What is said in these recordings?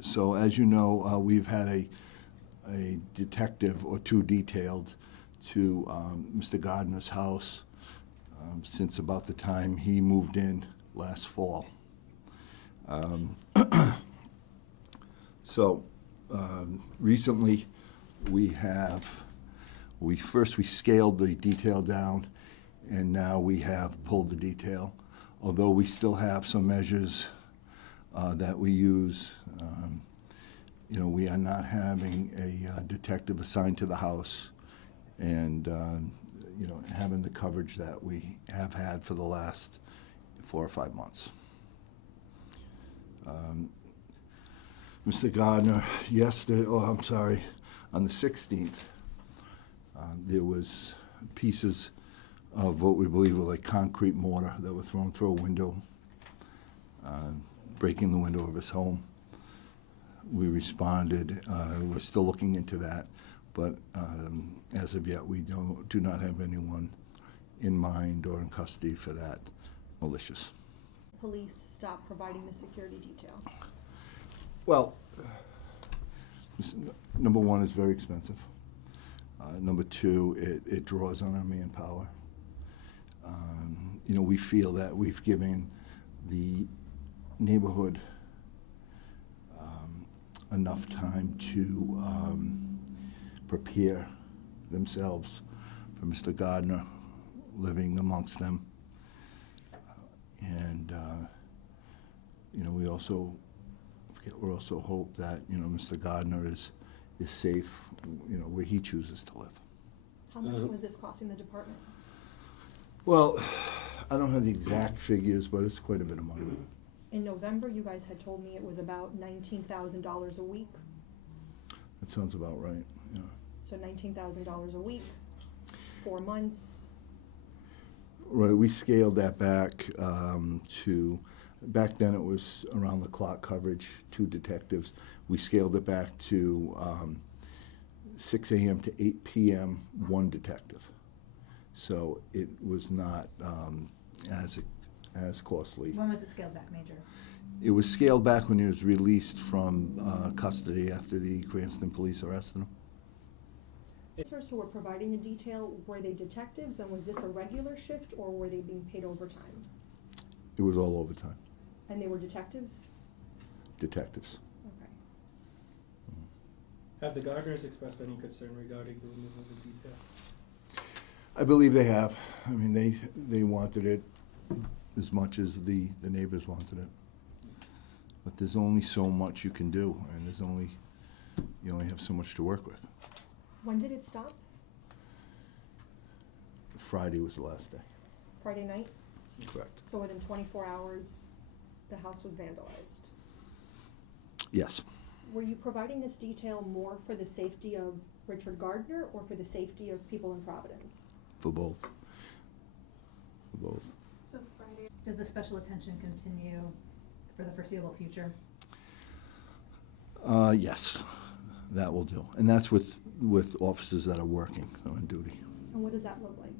So as you know, we've had a detective or two detailed to Mr. Gardner's house since about the time he moved in last fall. So recently we scaled the detail down, and now we have pulled the detail. Although we still have some measures that we use, we are not having a detective assigned to the house, and having the coverage that we have had for the last 4 or 5 months. Mr. Gardner, yesterday, on the 16th, there was pieces of what we believe were like concrete mortar that were thrown through a window, breaking the window of his home. We responded. We're still looking into that, but as of yet, we do not have anyone in mind or in custody for that malicious. Police stop providing the security detail? Well, number one, it's very expensive. Number two, it draws on our manpower. We feel that we've given the neighborhood enough time to prepare themselves for Mr. Gardner living amongst them. And we also hope that Mr. Gardner is safe where he chooses to live. How much was this costing the department? Well, I don't have the exact figures, but it's quite a bit of money. In November, you guys had told me it was about $19,000 a week. That sounds about right, yeah. So $19,000 a week, 4 months. Right, we scaled that back back then it was around the clock coverage, 2 detectives. We scaled it back to 6 a.m. to 8 p.m., 1 detective. So it was not as costly. When was it scaled back, Major? It was scaled back when he was released from custody after the Cranston police arrested him. Officers who were providing the detail, were they detectives, and was this a regular shift, or were they being paid overtime? It was all overtime. And they were detectives? Detectives. Okay. Have the Gardners expressed any concern regarding the removal of the detail? I believe they have. I mean, they wanted it as much as the neighbors wanted it. But there's only so much you can do, and you only have so much to work with. When did it stop? Friday was the last day. Friday night? Correct. So within 24 hours, the house was vandalized? Yes. Were you providing this detail more for the safety of Richard Gardner or for the safety of people in Providence? For both. For both. So Friday. Does the special attention continue for the foreseeable future? Yes, that will do. And that's with officers that are working on duty. And what does that look like?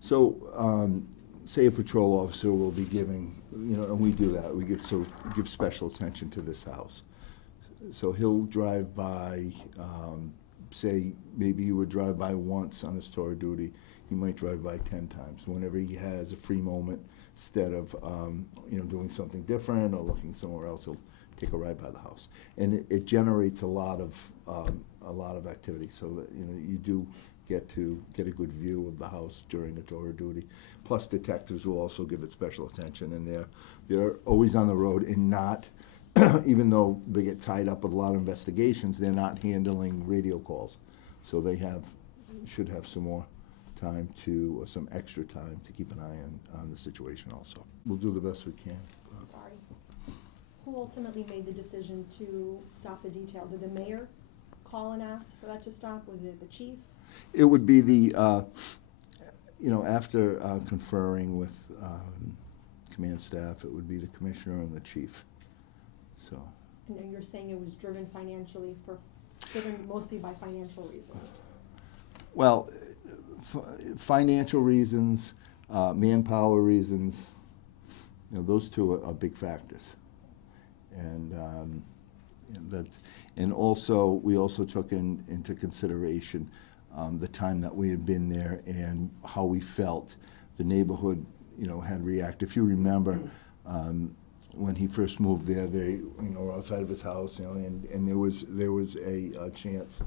So, say a patrol officer will be giving, and we do that, we give special attention to this house. So he'll drive by, say maybe he would drive by once on his tour of duty, he might drive by 10 times. Whenever he has a free moment, instead of doing something different or looking somewhere else, he'll take a ride by the house. And it generates a lot of activity, so that you do get to get a good view of the house during the tour of duty. Plus, detectives will also give it special attention, and they're always on the road and not, even though they get tied up with a lot of investigations, they're not handling radio calls. So they should have some more time some extra time to keep an eye on the situation also. We'll do the best we can. Sorry. Who ultimately made the decision to stop the detail? Did the mayor call and ask for that to stop? Was it the chief? It would be the, after conferring with command staff, it would be the commissioner and the chief. So. And you're saying it was driven mostly by financial reasons? Well, financial reasons, manpower reasons, those two are big factors. And And also, we also took into consideration the time that we had been there and how we felt the neighborhood, had reacted. If you remember, when he first moved there, they, were outside of his house, and there was a chance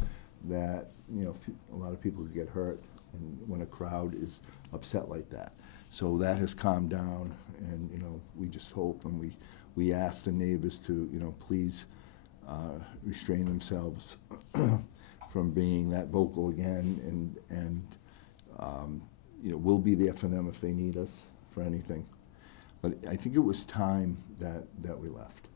that, a lot of people could get hurt and when a crowd is upset like that. So that has calmed down, and, we just hope, and we ask the neighbors to, please restrain themselves from being that vocal again, and we'll be there for them if they need us for anything. But I think it was time that we left.